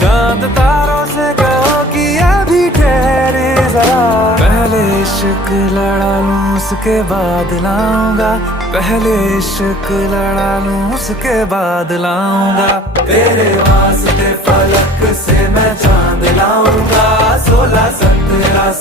चांद तारों से कहो कि अभी ठहरे जरा। पहले इश्क लड़ा लूं उसके बाद लाऊंगा, पहले इश्क लड़ा लूं उसके बाद लाऊंगा। तेरे वास्ते फलक से मैं चांद लाऊंगा, 16 17